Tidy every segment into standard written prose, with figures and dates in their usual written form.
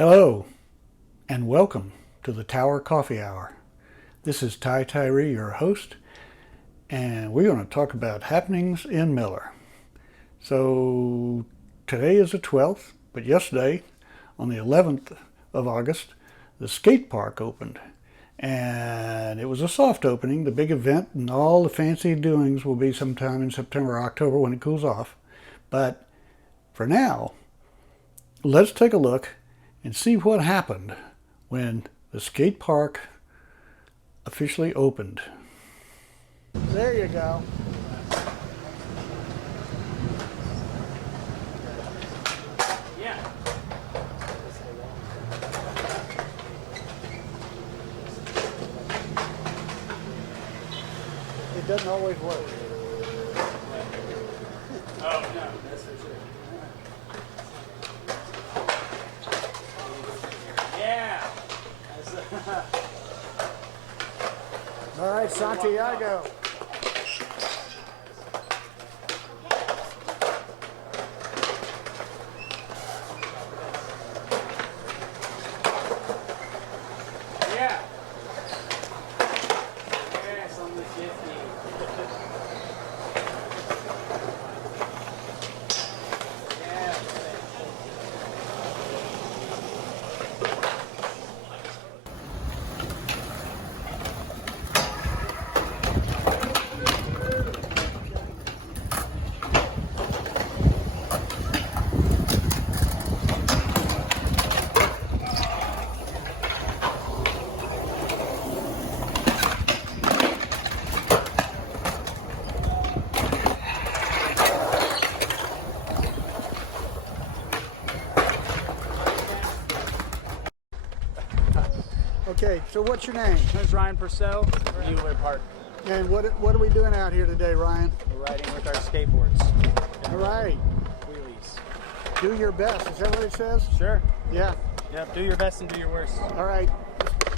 Hello, and welcome to the Tower Coffee Hour. This is Ty Tyree, your host, and we're going to talk about happenings in Mueller. So today is the 12th, but yesterday, on the 11th of August, the skate park opened. And it was a soft opening. The big event and all the fancy doings will be sometime in September or October when it cools off. But for now, let's take a look and see what happened when the skate park officially opened. There you go. Yeah. It doesn't always work. Oh, no, that's for sure. Yeah. All right, Santiago. Yeah. Yes, on the 50. Yeah. Okay, so what's your name? My name's Ryan Purcell, Mueller Park. And what are we doing out here today, Ryan? We're riding with our skateboards. All right, Wheelies. do your best. Is that what it says? Sure. Yeah. Yep, do your best and do your worst. All right,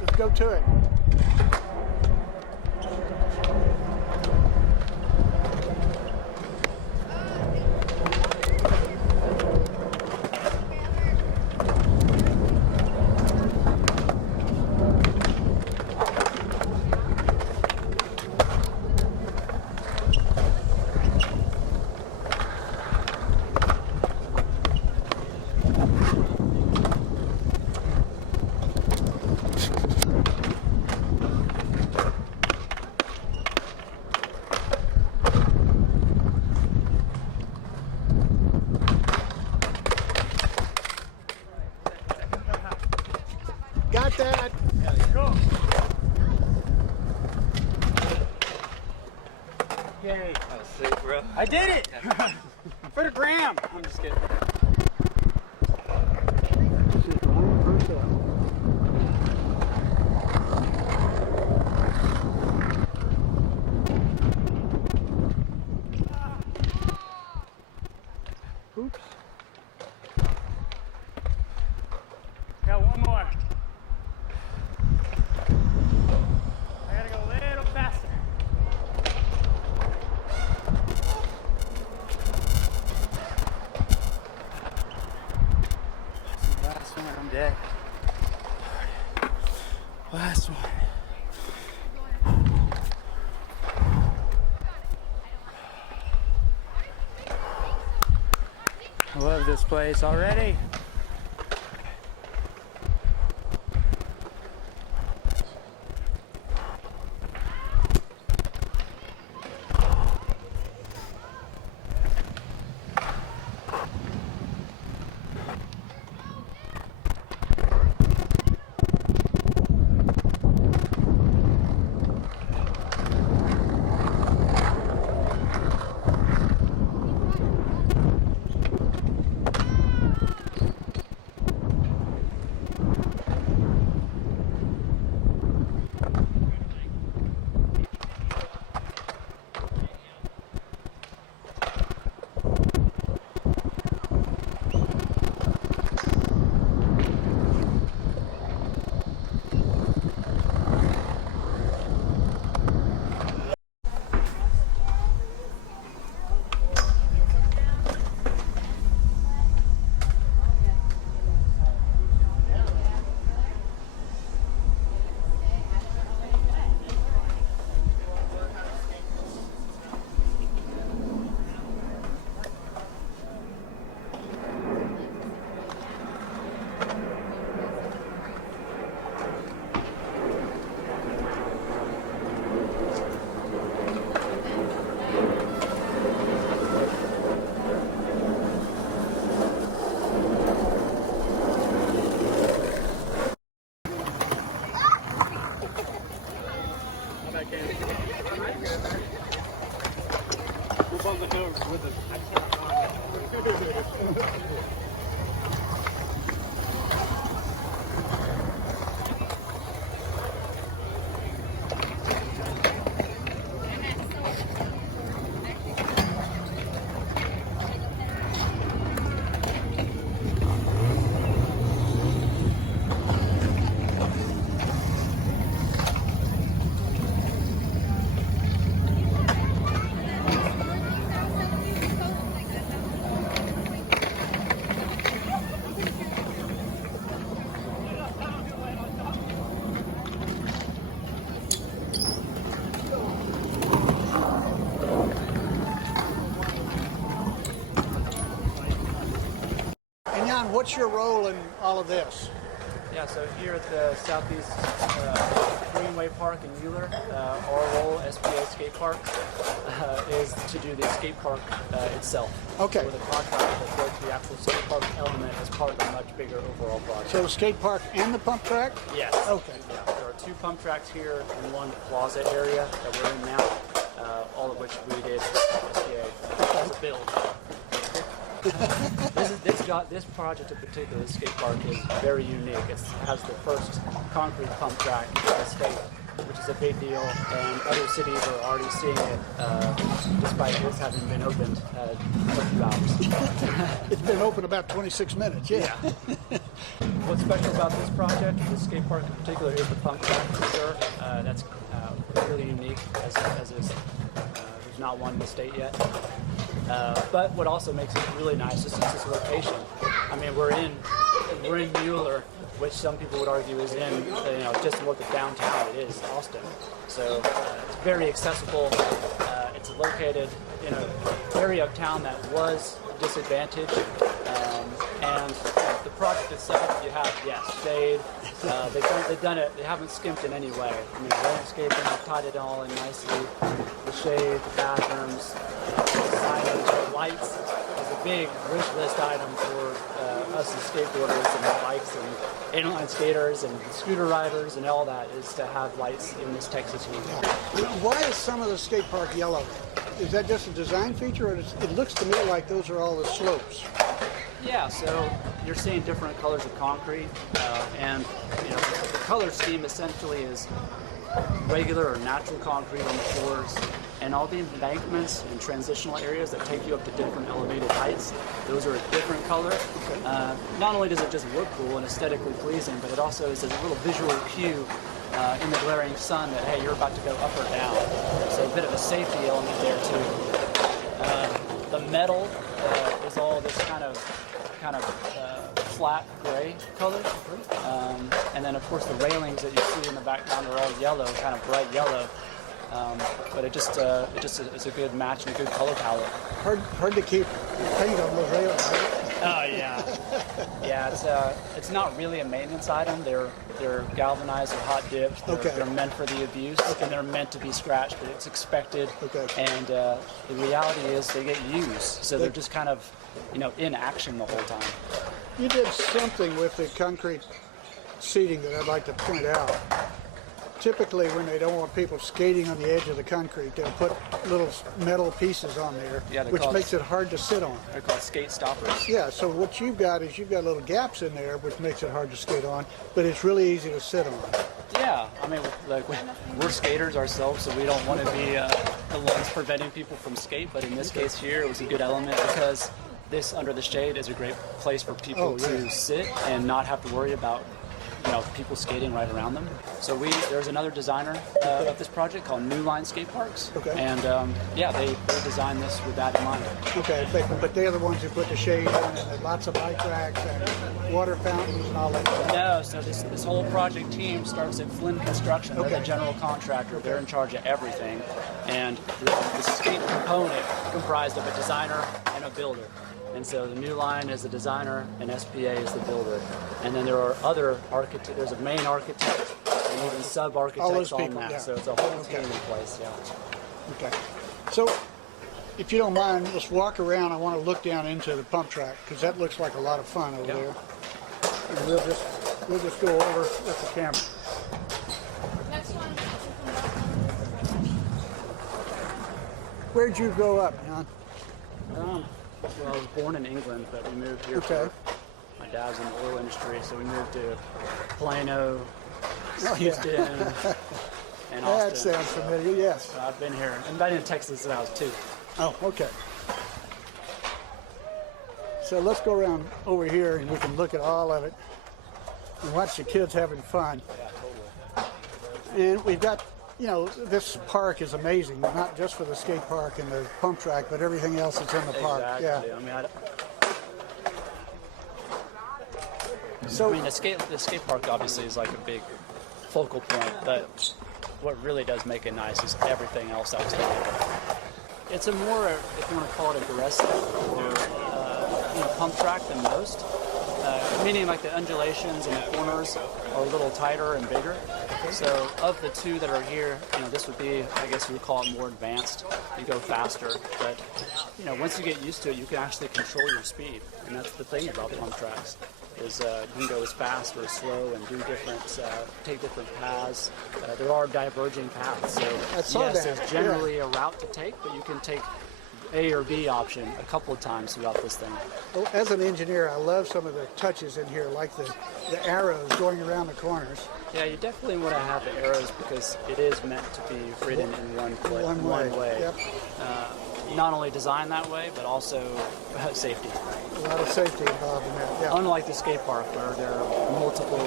let's go to it. Got that. Cool. Yay. Oh, sick, bro. I did it! For the gram! I'm just kidding. This is Ryan Purcell. Oops. Got one more. I gotta go a little faster. Last one, I'm dead. Last one. I love this place already. And what's your role in all of this? Yeah, so here at the Southeast Greenway Park in Mueller, our role, SPA Skate Park, is to do the skate park itself. Okay. With a contract that built the actual skate park element as part of a much bigger overall project. So the skate park and the pump track? Yes. Okay. Yeah, there are 2 pump tracks here and 1 plaza area that we're in now, all of which we did SPA as a build. This project in particular, the skate park, is very unique. It has the first concrete pump track in the state, which is a big deal, and other cities are already seeing it, despite this having been opened for a few hours. It's been open about 26 minutes, yeah. What's special about this project, this skate park in particular, is the pump track for sure. That's really unique, as is, there's not one in the state yet. But what also makes it really nice is its location. I mean, we're in Mueller, which some people would argue is in, just north of downtown. It is Austin, so it's very accessible. It's located in an area of town that was disadvantaged, and the project itself, you have shade. They've done it. They haven't skimped in any way. I mean, the landscaping, they've tied it all in nicely. The shade, the bathrooms, the signage, the lights is a big wish list item for us as skateboarders and bikes and inline skaters and scooter riders and all that, is to have lights in this Texas heat. Why is some of the skate park yellow? Is that just a design feature, or it looks to me like those are all the slopes? Yeah, so you're seeing different colors of concrete, and the color scheme essentially is regular or natural concrete on the floors, and all the embankments and transitional areas that take you up to different elevated heights, those are a different color. Not only does it just look cool and aesthetically pleasing, but it also is a little visual cue in the glaring sun that, hey, you're about to go up or down. So a bit of a safety element there too. The metal is all this kind of flat gray color, and then of course the railings that you see in the background are all yellow, kind of bright yellow. But it just is a good match and a good color palette. Hard to keep paint on those railings. Right? Oh yeah. It's not really a maintenance item. They're galvanized or hot dipped. They're meant for the abuse, and they're meant to be scratched, but it's expected. And the reality is they get used, so they're just kind of in action the whole time. You did something with the concrete seating that I'd like to point out. Typically, when they don't want people skating on the edge of the concrete, they'll put little metal pieces on there, which makes it hard to sit on. They're called skate stoppers. Yeah, so what you've got is you've got little gaps in there, which makes it hard to skate on, but it's really easy to sit on. Yeah, I mean, we're skaters ourselves, so we don't want to be the ones preventing people from skate, but in this case here, it was a good element because this, under the shade, is a great place for people to sit and not have to worry about people skating right around them. So there's another designer of this project called New Line Skate Parks. And they designed this with that in mind. But they're the ones who put the shade in and lots of bike racks and water fountains and all that stuff. No, so this whole project team starts at Flynn Construction. They're the general contractor. They're in charge of everything. And the skate component comprised of a designer and a builder. And so the New Line is the designer and SPA is the builder. And then there are other architects, there's a main architect and even sub-architects on that. Yeah. So it's a whole team in place, Okay. So if you don't mind, let's walk around. I want to look down into the pump track because that looks like a lot of fun over there. And we'll just go over with the camera. Next one. Where'd you grow up, John? Well, I was born in England, but we moved here. My dad's in the oil industry, so we moved to Plano, Houston, and Austin. That sounds familiar, yes. So I've been here. I've been in Texas since I was 2. Oh, okay. So let's go around over here and we can look at all of it and watch the kids having fun. Yeah, totally. And we've got, this park is amazing, not just for the skate park and the pump track, but everything else that's in the park. Exactly. Yeah. I mean, the skate park obviously is like a big focal point, but what really does make it nice is everything else outside of it. It's a more, if you want to call it, aggressive or pump track than most. meaning like the undulations and the corners are a little tighter and bigger. So of the two that are here, this would be, I guess you would call it more advanced. You go faster, but once you get used to it, you can actually control your speed, and that's the thing about pump tracks. Is you can go as fast or as slow and do take different paths. There are diverging paths, so yes, there's generally a route to take, but you can take A or B option a couple of times throughout this thing. Well, as an engineer, I love some of the touches in here, like the arrows going around the corners. Yeah, you definitely want to have the arrows because it is meant to be ridden in one way. Yep. Not only designed that way, but also safety. A lot of safety involved in that. Yeah. Unlike the skate park where there are multiple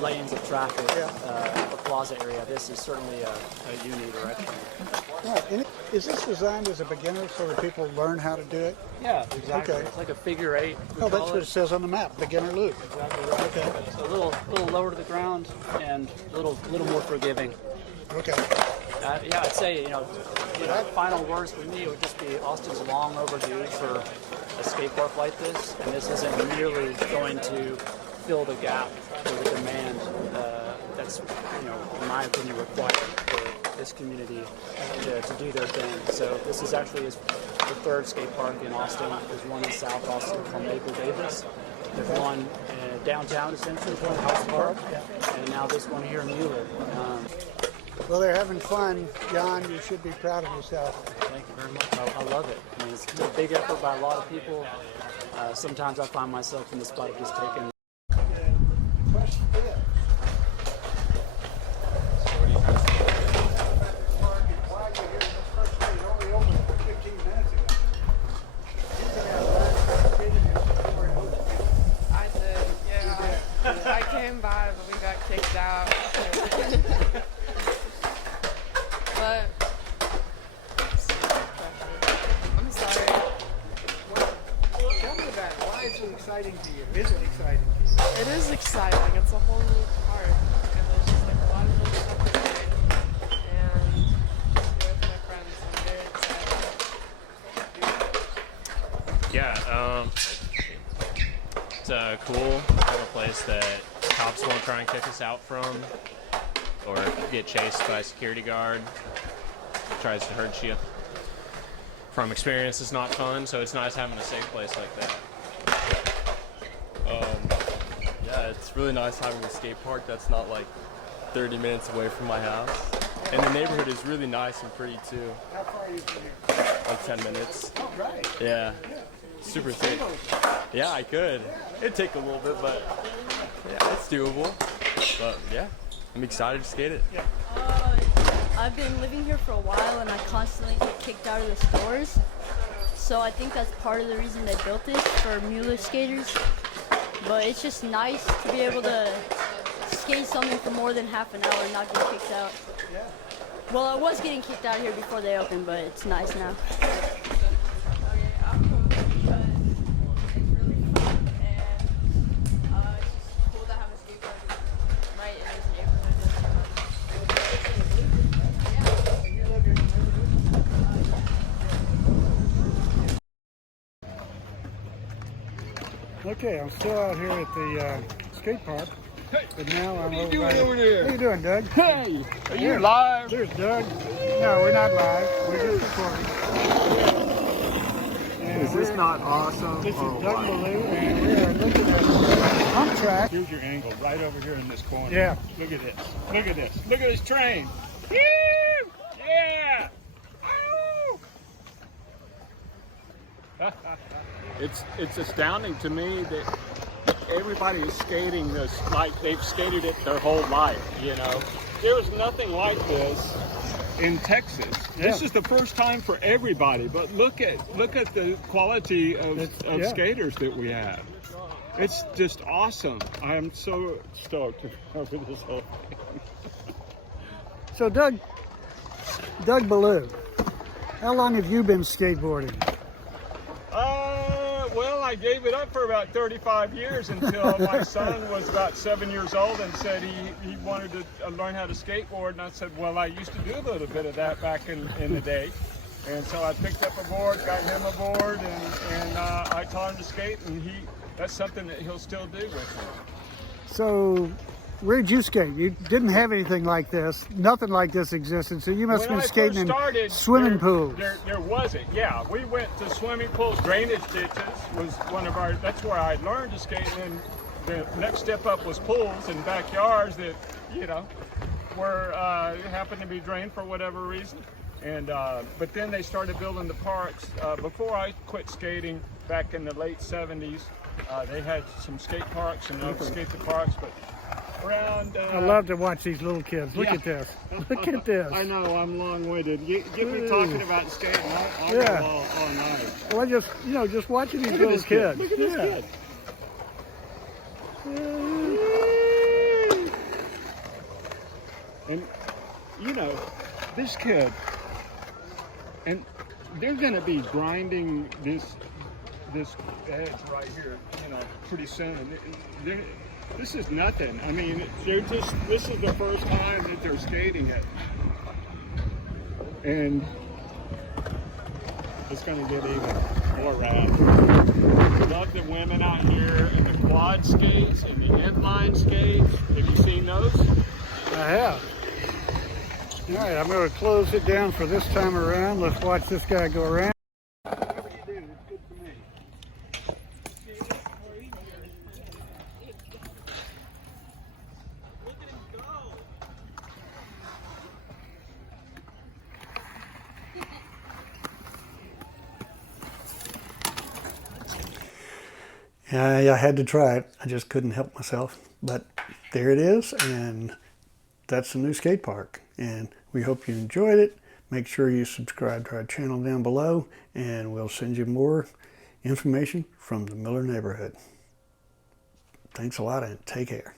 lanes of traffic, a plaza area, this is certainly a unidirectional. Right. And is this designed as a beginner so that people learn how to do it? Yeah, exactly. Okay. It's like a figure eight. Oh, that's what it says on the map, beginner loop. Exactly right. Okay. So a little lower to the ground and a little more forgiving. Okay. Yeah, I'd say, final words for me would just be Austin's long overdue for a skate park like this, and this isn't merely going to fill the gap for the demand that's, in my opinion, required for this community to do their thing. So this is actually the third skate park in Austin. There's one in South Austin called Maple Davis. There's one downtown, essentially, called House Park, and now this one here in Mueller. Well, they're having fun. John, you should be proud of yourself. Thank you very much. I love it. I mean, it's a big effort by a lot of people. Sometimes I find myself in the spot of just taking. I did, yeah. I came by, but we got kicked out. But I'm sorry. Tell me about why it's so exciting to you. Is it exciting to you? It is exciting. It's a whole new park, and there's just like a lot of new stuff to do. And just here with my friends, I'm very excited. Yeah, it's cool to have a place that cops won't try and kick us out from, or get chased by a security guard who tries to hurt you. From experience, it's not fun, so it's nice having a safe place like that. Yeah, it's really nice having a skate park that's not like 30 minutes away from my house. And the neighborhood is really nice and pretty too. How far are you from here? Like 10 minutes. Oh, right. Yeah. Super safe. Yeah, I could. It'd take a little bit, but yeah, it's doable. But yeah, I'm excited to skate it. I've been living here for a while and I constantly get kicked out of the stores. So I think that's part of the reason they built it for Mueller skaters. But it's just nice to be able to skate something for more than half an hour and not get kicked out. Well, I was getting kicked out here before they opened, but it's nice now. Okay, I'm still out here at the skate park, but now I'm over by... over there? How you doing, Doug? Hey, are you Here. live? There's Doug. No, we're not live. We're just recording. And Is this not awesome? This is Oh, Doug wow. Ballou, and we are looking at the pump track. Here's your angle, right over here in this corner. Yeah. Look at this. Look at this. Look at this train. Woo! Yeah! Ow! It's astounding to me that everybody is skating this like they've skated it their whole life, you know. There was nothing like this in Texas. This is the first time for everybody, but look at the quality of skaters that we have. It's just awesome. I am so stoked over this whole thing. So, Doug Ballou, how long have you been skateboarding? Well, I gave it up for about 35 years until my son was about 7 years old and said he wanted to learn how to skateboard. And I said, well, I used to do a little bit of that back in the day. And so I picked up a board, got him a board, and I taught him to skate. And that's something that he'll still do with me. So, where'd you skate? You didn't have anything like this. Nothing like this existed. So you must have When been I skating first started, in swimming pools. There wasn't. Yeah, we went to swimming pools. Drainage ditches was one of our. That's where I learned to skate. And then the next step up was pools and backyards that were happened to be drained for whatever reason. And but then they started building the parks. Before I quit skating back in the late '70s, they had some skate parks, and I would skate the parks. But around, I love to watch these little kids. Look at this. Look at this. I know I'm long-winded. Get me talking about skating. I'll Yeah. go all night. Well, I just watching these Look at little this kid. kids. Look at this Yeah. kid. And this kid, and they're going to be grinding this edge right here, pretty soon. This is nothing. I mean, this is the first time that they're skating it. And it's going to get even more rad. Love the women out here and the quad skates and the inline skates. Have you seen those? I have. All right, I'm going to close it down for this time around. Let's watch this guy go around. Whatever you do, it's good for me. I had to try it. I just couldn't help myself. But there it is, and that's the new skate park. And we hope you enjoyed it. Make sure you subscribe to our channel down below, and we'll send you more information from the Mueller neighborhood. Thanks a lot, and take care.